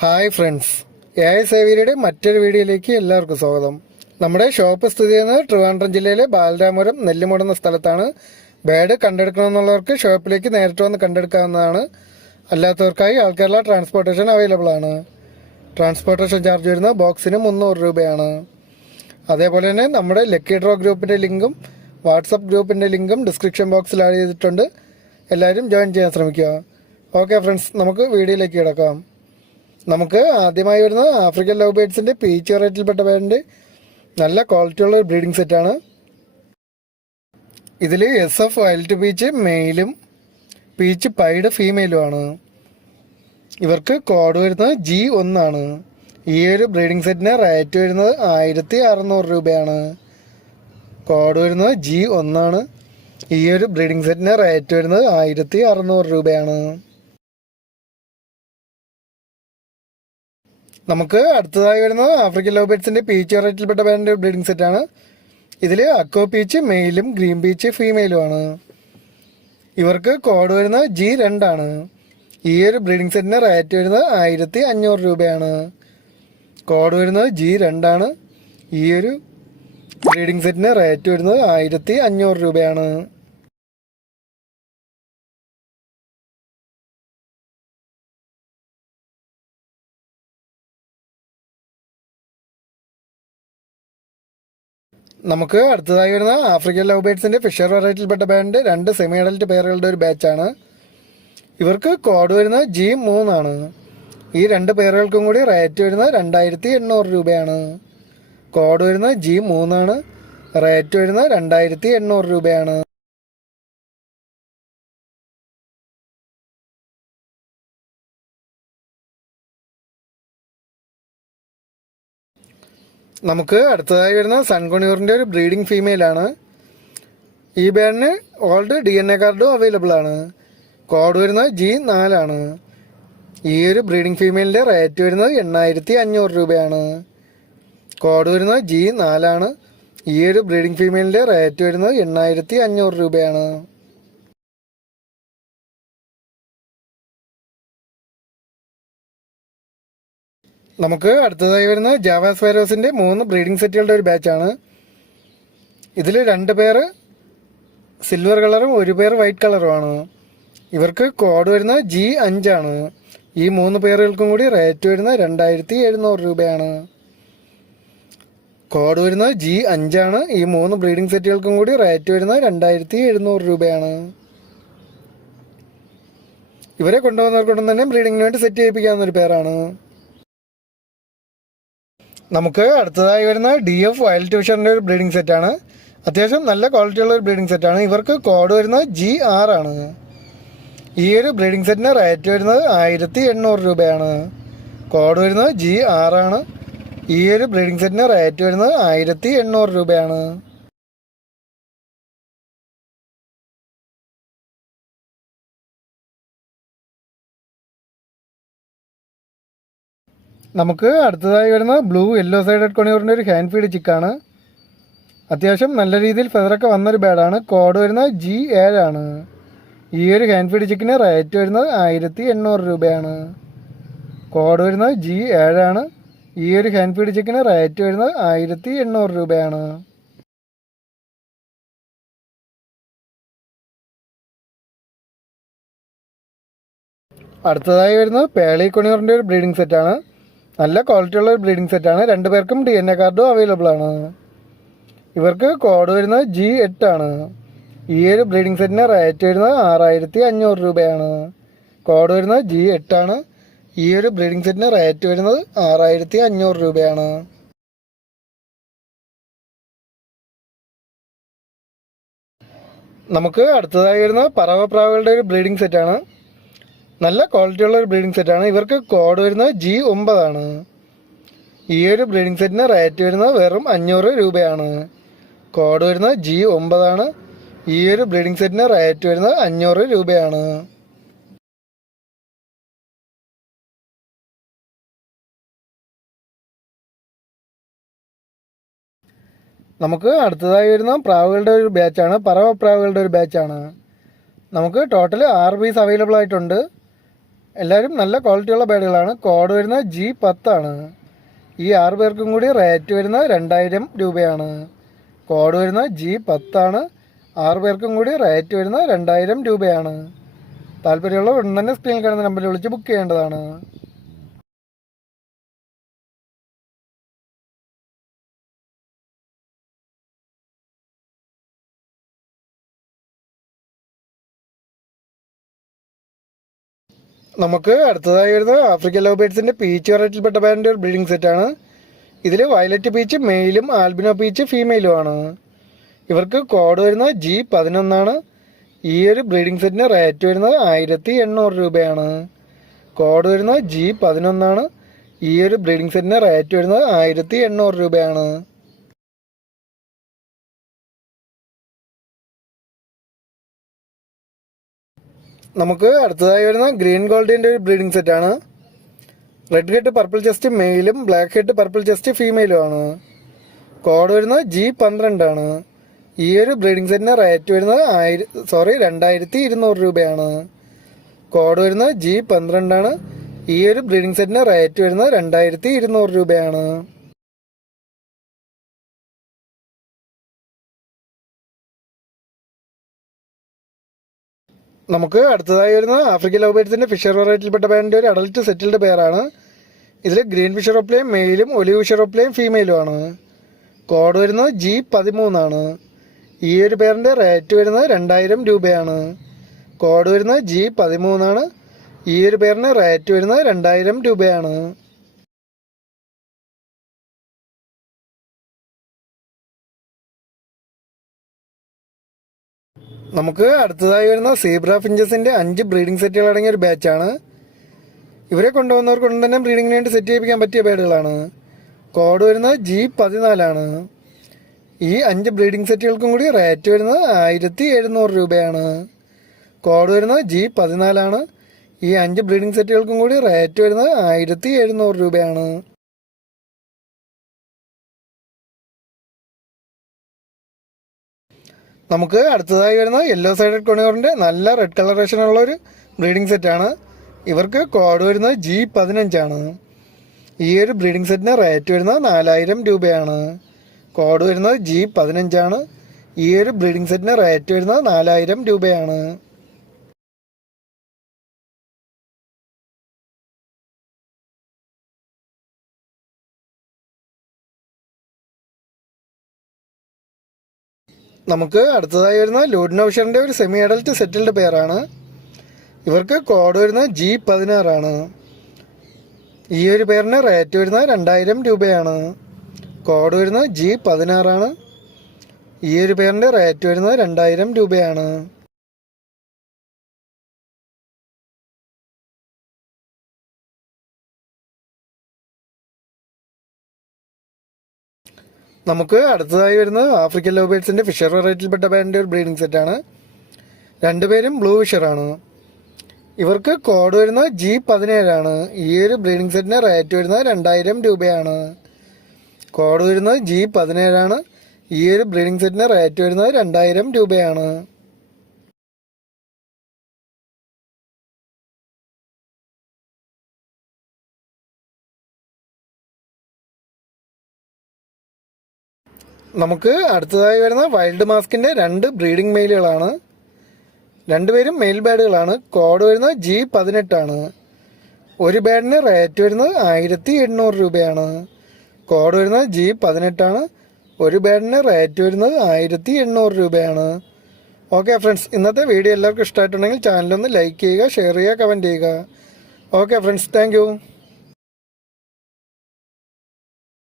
Hi friends. A I സേവിയരുടെ മറ്റൊരു വീഡിയോയിലേക്ക് എല്ലാവർക്കും സ്വാഗതം. നമ്മുടെ ഷോപ്പ് സ്ഥിതി ചെയ്യുന്നത് ട്രിവാൻഡ്രം ജില്ലയിലെ ബാലരാമപുരം നെല്ലുമൂടുന്ന സ്ഥലത്താണ്. ബേഡ് കണ്ടെടുക്കണമെന്നുള്ളവർക്ക് ഷോപ്പിലേക്ക് നേരിട്ട് വന്ന് കണ്ടെടുക്കാവുന്നതാണ്. അല്ലാത്തവർക്കായി ആൾക്കേരള കേരള ട്രാൻസ്പോർട്ടേഷൻ അവൈലബിൾ ആണ്. ട്രാൻസ്പോർട്ടേഷൻ ചാർജ് വരുന്ന ബോക്സിന് മുന്നൂറ് രൂപയാണ്. അതേപോലെ തന്നെ നമ്മുടെ ലക്കി ഡ്രോ ഗ്രൂപ്പിന്റെ ലിങ്കും വാട്സപ്പ് ഗ്രൂപ്പിന്റെ ലിങ്കും ഡിസ്ക്രിപ്ഷൻ ബോക്സിൽ ആഡ് ചെയ്തിട്ടുണ്ട്. എല്ലാവരും ജോയിൻ ചെയ്യാൻ ശ്രമിക്കുക. ഓക്കെ ഫ്രണ്ട്സ് നമുക്ക് വീഡിയോയിലേക്ക് കിടക്കാം. നമുക്ക് ആദ്യമായി വരുന്ന ആഫ്രിക്കൻ ലവ് ബേഡ്സിന്റെ പീച്ച് വെറൈറ്റിയിൽപ്പെട്ട പേരിന്റെ നല്ല ക്വാളിറ്റിയുള്ള ഒരു ബ്രീഡിംഗ് സെറ്റാണ് ഇതിൽ എസ് എഫ് വൈൽഡ് പീച്ച് മെയിലും പീച്ച് പൈഡ് ഫീമെയിലുമാണ് ഇവർക്ക് കോഡ് വരുന്നത് ജി ഒന്നാണ് ഈ ഒരു ബ്രീഡിംഗ് സെറ്റിന് റേറ്റ് വരുന്നത് ആയിരത്തി അറുന്നൂറ് രൂപയാണ്. കോഡ് വരുന്നത് ജി ഒന്നാണ് ഈ ഒരു ബ്രീഡിംഗ് സെറ്റിന് റേറ്റ് വരുന്നത് ആയിരത്തി അറുന്നൂറ് രൂപയാണ്. നമുക്ക് അടുത്തതായി വരുന്നത് ആഫ്രിക്കൻ ലവ് ബേഡ്സിന്റെ പീച്ച് വെറൈറ്റിയിൽപ്പെട്ട പേരിന്റെ ബ്രീഡിംഗ് സെറ്റാണ് ഇതിൽ അക്കോ പീച്ച് മെയിലും ഗ്രീൻ പീച്ച് ഫീമെയിലുമാണ് ഇവർക്ക് കോഡ് വരുന്നത് ജി രണ്ടാണ്. ഈ ഒരു ബ്രീഡിംഗ് സെറ്റിന് റേറ്റ് വരുന്നത് ആയിരത്തി അഞ്ഞൂറ് രൂപയാണ്. കോഡ് വരുന്നത് ജി രണ്ടാണ്. ഈ ഒരു ബ്രീഡിംഗ് സെറ്റിന് റേറ്റ് വരുന്നത് ആയിരത്തി അഞ്ഞൂറ് രൂപയാണ്. നമുക്ക് അടുത്തതായി വരുന്ന ആഫ്രിക്കൻ ലവ് ബേഡ്സിന്റെ ഫിഷർ വെറൈറ്റിയിൽപ്പെട്ട ബാൻഡ് രണ്ട് സെമി അഡൽറ്റ് പേറുകളുടെ ഒരു ബാച്ചാണ് ഇവർക്ക് കോഡ് വരുന്നത് ജി മൂന്നാണ്. ഈ രണ്ട് പേറുകൾക്കും കൂടി റേറ്റ് വരുന്നത് രണ്ടായിരത്തി എണ്ണൂറ് രൂപയാണ്. കോഡ് വരുന്നത് ജി മൂന്നാണ്. റേറ്റ് വരുന്നത് രണ്ടായിരത്തി എണ്ണൂറ് രൂപയാണ്. നമുക്ക് അടുത്തതായി വരുന്ന സൺകൊണിയൂറിന്റെ ഒരു ബ്രീഡിംഗ് ഫീമെയിലാണ് ഈ ബേണിന് ഓൾഡ് ഡി എൻ എ കാർഡും അവൈലബിൾ ആണ്. കോഡ് വരുന്നത് ജി നാലാണ് ഈ ഒരു ബ്രീഡിംഗ് ഫീമെയിലിന്റെ റേറ്റ് വരുന്നത് എണ്ണായിരത്തി അഞ്ഞൂറ് രൂപയാണ്. കോഡ് വരുന്നത് ജി നാലാണ് ഈ ഒരു ബ്രീഡിംഗ് ഫീമെയിലിന്റെ റേറ്റ് വരുന്നത് എണ്ണായിരത്തി അഞ്ഞൂറ് രൂപയാണ്. നമുക്ക് അടുത്തതായി വരുന്ന ജാവാസ് വൈറോസിന്റെ മൂന്ന് ബ്രീഡിംഗ് സെറ്റുകളുടെ ഒരു ബാച്ചാണ് ഇതിൽ രണ്ട് പേര് സിൽവർ കളറും ഒരു പേർ വൈറ്റ് കളറുമാണ് ഇവർക്ക് കോഡ് വരുന്ന ജി അഞ്ചാണ് ഈ മൂന്ന് പേരുകൾക്കും കൂടി റേറ്റ് വരുന്ന രണ്ടായിരത്തി എഴുന്നൂറ് രൂപയാണ്. കോഡ് വരുന്ന ജി അഞ്ചാണ് ഈ മൂന്ന് ബ്രീഡിംഗ് സെറ്റുകൾക്കും കൂടി റേറ്റ് വരുന്ന രണ്ടായിരത്തി എഴുന്നൂറ് രൂപയാണ്. ഇവരെ കൊണ്ടുവന്നവർക്കൊന്നും തന്നെ ബ്രീഡിങ്ങിന് വേണ്ടി സെറ്റ് ചെയ്യിപ്പിക്കാവുന്ന ഒരു പേരാണ് നമുക്ക് അടുത്തതായി വരുന്ന ഡി എഫ് വൈൽഡ് ട്യൂഷറിന്റെ ഒരു ബ്രീഡിംഗ് സെറ്റാണ് അത്യാവശ്യം നല്ല ക്വാളിറ്റിയുള്ള ഒരു ബ്രീഡിംഗ് സെറ്റാണ് ഇവർക്ക് കോഡ് വരുന്നത് ജി ആർ ആണ്. ഈ ഒരു ബ്രീഡിംഗ് സെറ്റിന് റേറ്റ് വരുന്നത് ആയിരത്തി എണ്ണൂറ് രൂപയാണ്. കോഡ് വരുന്നത് ജി ആണ്. ഈ ഒരു ബ്രീഡിംഗ് സെറ്റിന് റേറ്റ് വരുന്നത് ആയിരത്തി എണ്ണൂറ് രൂപയാണ്. നമുക്ക് അടുത്തതായി വരുന്ന ബ്ലൂ യെല്ലോ സൈഡഡ് കൊണിയൂറിന്റെ ഒരു ഹാൻഡ് ഫീഡ് ചിക്കാണ് അത്യാവശ്യം നല്ല രീതിയിൽ ഫെതറൊക്കെ വന്നൊരു ബാഡാണ് കോഡ് വരുന്നത് ജി ഏഴാണ് ഈ ഒരു ഹാൻഡ് ഫീഡ് ചിക്കിന് റേറ്റ് വരുന്നത് ആയിരത്തി എണ്ണൂറ് രൂപയാണ്. കോഡ് വരുന്നത് ജി ഏഴാണ് ഈ ഒരു ഹാൻഡ് ഫീഡ് ചിക്കിന് റേറ്റ് വരുന്നത് ആയിരത്തി എണ്ണൂറ് രൂപയാണ്. അടുത്തതായി വരുന്നത് പേളി കൊണിയൂറിന്റെ ഒരു ബ്രീഡിംഗ് സെറ്റാണ് നല്ല ക്വാളിറ്റിയുള്ള ഒരു ബ്രീഡിംഗ് സെറ്റാണ് രണ്ടു പേർക്കും ഡി എൻ എ കാർഡും അവൈലബിൾ ആണ്. ഇവർക്ക് കോഡ് വരുന്നത് ജി എട്ടാണ് ഈ ഒരു ബ്രീഡിംഗ് സെറ്റിന് റേറ്റ് വരുന്നത് ആറായിരത്തി അഞ്ഞൂറ് രൂപയാണ്. കോഡ് വരുന്നത് ജി എട്ടാണ് ഈ ഒരു ബ്രീഡിംഗ് സെറ്റിന് റേറ്റ് വരുന്നത് ആറായിരത്തി അഞ്ഞൂറ് രൂപയാണ്. നമുക്ക് അടുത്തതായി വരുന്ന പറവപ്രാവുകളുടെ ഒരു ബ്രീഡിംഗ് സെറ്റാണ് നല്ല ക്വാളിറ്റിയുള്ള ഒരു ബ്രീഡിംഗ് സെറ്റാണ് ഇവർക്ക് കോഡ് വരുന്നത് ജി ഒമ്പതാണ് ഈ ഒരു ബ്രീഡിംഗ് സെറ്റിന് റേറ്റ് വരുന്നത് വെറും അഞ്ഞൂറ് രൂപയാണ്. കോഡ് വരുന്നത് ജി ഒമ്പതാണ് ഈ ഒരു ബ്രീഡിംഗ് സെറ്റിന് റേറ്റ് വരുന്നത് അഞ്ഞൂറ് രൂപയാണ്. നമുക്ക് അടുത്തതായി വരുന്ന പ്രാവുകളുടെ ഒരു ബാച്ചാണ് പറവ പ്രാവുകളുടെ ഒരു ബാച്ചാണ് നമുക്ക് ടോട്ടൽ ആറ് പീസ് അവൈലബിൾ ആയിട്ടുണ്ട്. എല്ലാവരും നല്ല ക്വാളിറ്റിയുള്ള ബാഡുകളാണ്. കോഡ് വരുന്നത് ജി പത്താണ് ഈ ആറ് പേർക്കും കൂടി റേറ്റ് വരുന്നത് രണ്ടായിരം രൂപയാണ്. കോഡ് വരുന്നത് ജി പത്താണ് ആറ് പേർക്കും കൂടി റേറ്റ് വരുന്നത് രണ്ടായിരം രൂപയാണ്. താല്പര്യമുള്ള ഉടൻ തന്നെ സ്ക്രീനിൽ കാണുന്ന നമ്പറിൽ വിളിച്ച് ബുക്ക് ചെയ്യേണ്ടതാണ്. നമുക്ക് അടുത്തതായി വരുന്നത് ആഫ്രിക്കൻ ലവ് ബേഡ്സിന്റെ പീച്ച് വെറൈറ്റിയിൽപ്പെട്ട ബാൻഡിന്റെ ഒരു ബ്രീഡിംഗ് സെറ്റാണ് ഇതിൽ വയലറ്റ് പീച്ച് മെയിലും ആൽബിനോ പീച്ച് ഫീമെയിലും ആണ് ഇവർക്ക് കോഡ് വരുന്നത് ജി പതിനൊന്നാണ് ഈ ഒരു ബ്രീഡിംഗ് സെറ്റിന് റേറ്റ് വരുന്നത് ആയിരത്തി എണ്ണൂറ് രൂപയാണ്. കോഡ് വരുന്നത് ജി പതിനൊന്നാണ് ഈ ഒരു ബ്രീഡിംഗ് സെറ്റിന് റേറ്റ് വരുന്നത് ആയിരത്തി എണ്ണൂറ് രൂപയാണ്. നമുക്ക് അടുത്തതായി വരുന്ന ഗ്രീൻ ഗോൾഡിന്റെ ഒരു ബ്രീഡിംഗ് സെറ്റ് ആണ്. റെഡ് ഹെഡ് പർപ്പിൾ ചെസ്റ്റ് മെയിലും ബ്ലാക്ക് ഹെഡ് പർപ്പിൾ ചെസ്റ്റ് ഫീമെയിലും ആണ്. കോഡ് വരുന്നത് ജി പന്ത്രണ്ടാണ് ഈ ഒരു ബ്രീഡിംഗ് സെറ്റിന് റേറ്റ് വരുന്നത് ആയിര സോറി രണ്ടായിരത്തി ഇരുന്നൂറ് രൂപയാണ്. കോഡ് വരുന്നത് ജി പന്ത്രണ്ടാണ് ഈ ഒരു ബ്രീഡിംഗ് സെറ്റിന് റേറ്റ് വരുന്നത് രണ്ടായിരത്തി ഇരുന്നൂറ് രൂപയാണ്. നമുക്ക് അടുത്തതായി വരുന്ന ആഫ്രിക്കൻ ലവ് ബേഡ്സിന്റെ ഫിഷർ വെറൈറ്റിയിൽപ്പെട്ട ബാൻഡിന്റെ ഒരു അഡൽട്ട് സെറ്റിൽഡ് പെയറാണ് ഇതിൽ ഗ്രീൻ ഫിഷർ ഓപ്ലെയും മെയിലും ഒലിവ് ഫിഷർ ഓപ്ലെയും ഫീമെയിലും ആണ് കോഡ് വരുന്നത് ജി പതിമൂന്നാണ്. ഈ ഒരു പേരിന്റെ റേറ്റ് വരുന്നത് രണ്ടായിരം രൂപയാണ്. കോഡ് വരുന്നത് ജി പതിമൂന്നാണ്. ഈ ഒരു പേരിന് റേറ്റ് വരുന്നത് രണ്ടായിരം രൂപയാണ്. നമുക്ക് അടുത്തതായി വരുന്ന സീബ്ര ഫിഞ്ചസിന്റെ അഞ്ച് ബ്രീഡിംഗ് സെറ്റുകൾ അടങ്ങിയ ഒരു ബാച്ചാണ്. ഇവരെ കൊണ്ടുവന്നവർക്ക് ഉടൻ തന്നെ ബ്രീഡിങ്ങിന് വേണ്ടി സെറ്റ് ചെയ്യിപ്പിക്കാൻ പറ്റിയ ബേഡുകളാണ് കോഡ് വരുന്നത് ജി പതിനാലാണ്. ഈ അഞ്ച് ബ്രീഡിംഗ് സെറ്റുകൾക്കും കൂടി റേറ്റ് വരുന്നത് ആയിരത്തി എഴുന്നൂറ് രൂപയാണ്. കോഡ് വരുന്നത് ജി പതിനാലാണ്. ഈ അഞ്ച് ബ്രീഡിംഗ് സെറ്റുകൾക്കും കൂടി റേറ്റ് വരുന്നത് ആയിരത്തി എഴുന്നൂറ് രൂപയാണ്. നമുക്ക് അടുത്തതായി വരുന്നത് യെല്ലോ സൈഡഡ് കൊണിയോറിന്റെ നല്ല റെഡ് കളറേഷൻ ഉള്ള ഒരു ബ്രീഡിംഗ് സെറ്റാണ് ഇവർക്ക് കോഡ് വരുന്നത് ജി പതിനഞ്ചാണ് ഈ ഒരു ബ്രീഡിംഗ് സെറ്റിന് റേറ്റ് വരുന്നത് നാലായിരം രൂപയാണ്. കോഡ് വരുന്നത് ജി പതിനഞ്ചാണ് ഈ ഒരു ബ്രീഡിംഗ് സെറ്റിന് റേറ്റ് വരുന്നത് നാലായിരം രൂപയാണ്. നമുക്ക് അടുത്തതായി വരുന്ന ലൂഡിനോഷറിന്റെ ഒരു സെമി അഡൽട്ട് സെറ്റിൽഡ് പെയറാണ് ഇവർക്ക് കോഡ് വരുന്നത് ജി പതിനാറാണ് ഈ ഒരു പേരിന് റേറ്റ് വരുന്നത് രണ്ടായിരം രൂപയാണ്. കോഡ് വരുന്നത് ജി പതിനാറാണ് ഈ ഒരു പേരിന്റെ റേറ്റ് വരുന്നത് രണ്ടായിരം രൂപയാണ്. നമുക്ക് അടുത്തതായി വരുന്നത് ആഫ്രിക്കൻ ലവ് ഫിഷർ വെറൈറ്റിയിൽപ്പെട്ട ബാൻഡിന്റെ ഒരു ബ്രീഡിംഗ് സെറ്റാണ് രണ്ടുപേരും ബ്ലൂ ഫിഷറാണ് ഇവർക്ക് കോഡ് വരുന്നത് ജി പതിനേഴാണ് ഈ ഒരു ബ്രീഡിംഗ് സെറ്റിന് റേറ്റ് വരുന്നത് രണ്ടായിരം രൂപയാണ്. കോഡ് വരുന്നത് ജി പതിനേഴാണ് ഈ ഒരു ബ്രീഡിംഗ് സെറ്റിന് റേറ്റ് വരുന്നത് രണ്ടായിരം രൂപയാണ്. നമുക്ക് അടുത്തതായി വരുന്ന വൈൽഡ് മാസ്കിന്റെ രണ്ട് ബ്രീഡിംഗ് മെയിലുകളാണ്. രണ്ടുപേരും മെയിൽ ബാഡുകളാണ്. കോഡ് വരുന്നത് ജി പതിനെട്ടാണ് ഒരു ബാഡിന് റേറ്റ് വരുന്നത് ആയിരത്തി എണ്ണൂറ് രൂപയാണ്. കോഡ് വരുന്നത് ജി പതിനെട്ടാണ് ഒരു ബാഡിന് റേറ്റ് വരുന്നത് ആയിരത്തി എണ്ണൂറ് രൂപയാണ്. ഓക്കെ ഫ്രണ്ട്സ് ഇന്നത്തെ വീഡിയോ എല്ലാവർക്കും ഇഷ്ടമായിട്ടുണ്ടെങ്കിൽ ചാനലൊന്ന് ലൈക്ക് ചെയ്യുക ഷെയർ ചെയ്യുക കമന്റ് ചെയ്യുക. Okay friends thank